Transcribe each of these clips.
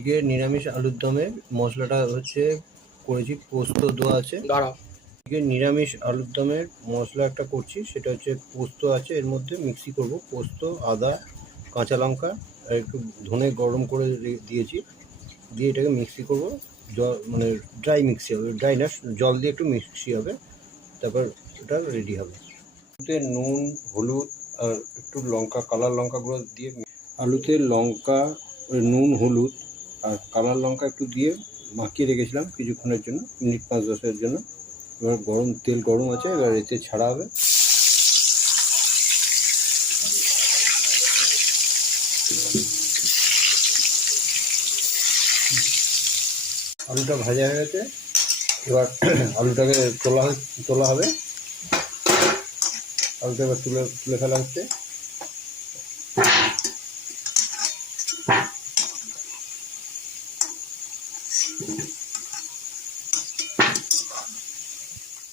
আজকে নিরামিষ আলুর দমের মশলাটা হচ্ছে করেছি, পোস্ত দেওয়া আছে। আজকে নিরামিষ আলুর দমের মশলা একটা করছি, সেটা হচ্ছে পোস্ত আছে, এর মধ্যে মিক্সি করব পোস্ত, আদা, কাঁচা লঙ্কা আর একটু ধনে গরম করে দিয়েছি, দিয়ে এটাকে মিক্সি করব। জল মানে ড্রাই মিক্সি হবে, ড্রাই না, জল দিয়ে একটু মিক্সি হবে, তারপর ওটা রেডি হবে। আলুতে নুন, হলুদ আর একটু লঙ্কা, কালার লঙ্কা গুঁড়ো দিয়ে, আলুতে লঙ্কা, নুন, হলুদ আর কালার লঙ্কা একটু দিয়ে মাখিয়ে রেখেছিলাম কিছুক্ষণের জন্য, মিনিট 5-10-এর জন্য। এবার তেল গরম আছে, এবার এতে ছাড়া হবে। আলুটা ভাজা হয়ে গেছে, এবার আলুটাকে তোলা হবে। আলুটা এবার তুলে ফেলা হচ্ছে।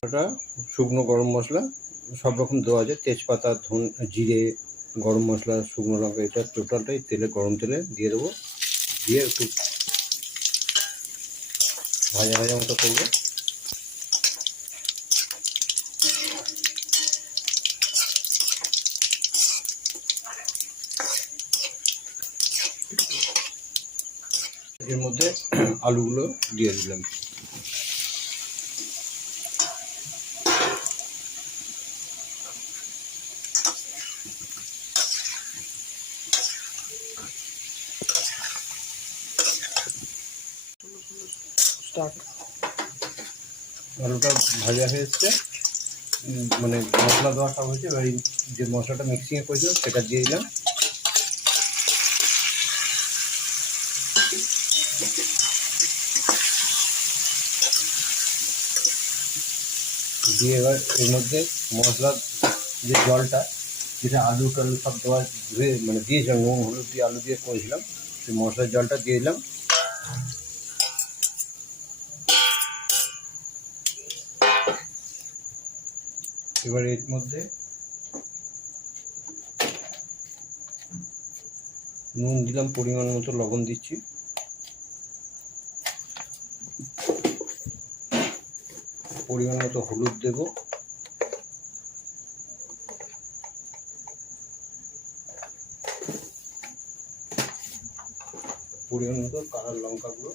এটা শুকনো গরম মশলা সব রকম দেওয়া আছে, তেজপাতা, জিরে, গরম মশলা, শুকনো লঙ্কা, এটা টোটালটাই গরম তেলে দিয়ে দেবো। দিয়ে একটু ভাজা মতো করবো। এর মধ্যে আলুগুলো দিয়ে দিলাম। আলুটা ভাজা হয়ে এসছে, মানে মশলা দেওয়া সব হয়েছে। এবার যে মশলাটা মিক্সিংয়ে করেছিলাম সেটা দিয়ে দিলাম। দিয়ে এবার এর মধ্যে মশলার যে জলটা, যেটা আলু টালু সব দেওয়া ধুয়ে মানে দিয়েছিলাম, নুন হলুদ দিয়ে আলু দিয়ে করেছিলাম, সেই মশলার জলটা দিয়ে দিলাম। এবার এর মধ্যে নুন দিলাম, পরিমাণ মতো লবণ দিচ্ছি, পরিমাণ মতো হলুদ দেব, পরিমাণ মতো কালার লঙ্কা গুঁড়ো,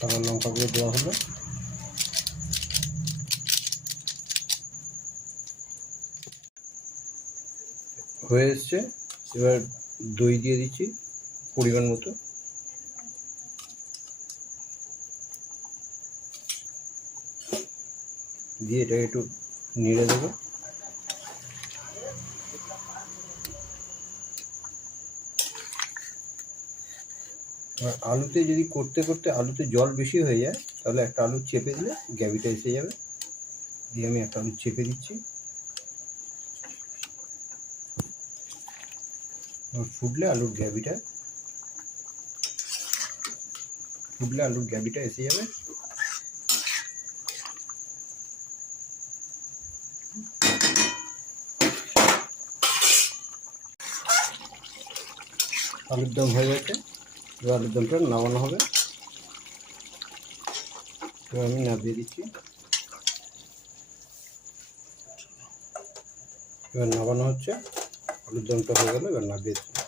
কালার লঙ্কা গুঁড়ো দেওয়া হলো। হয়ে এসছে, এবার দই দিয়ে দিচ্ছি পরিমাণ মতো। দিয়ে এটাকে একটু নেড়ে দেবো। আর আলুতে যদি করতে আলুতে জল বেশি হয়ে যায়, তাহলে একটা আলু চেপে দিলে গ্রেভিটা এসে যাবে। দিয়ে আমি একটা আলু চেপে দিচ্ছি। ফুটলে আলুর গ্রেভিটা এসে যাবে। আলুর দম হয়ে গেছে, এবার আলুর দমটা নামানো হবে। এবার আমি নামিয়ে দিচ্ছি। এবার নামানো হচ্ছে, আলুর দমটা হয়ে গেলে এবার নামিয়ে দিচ্ছি।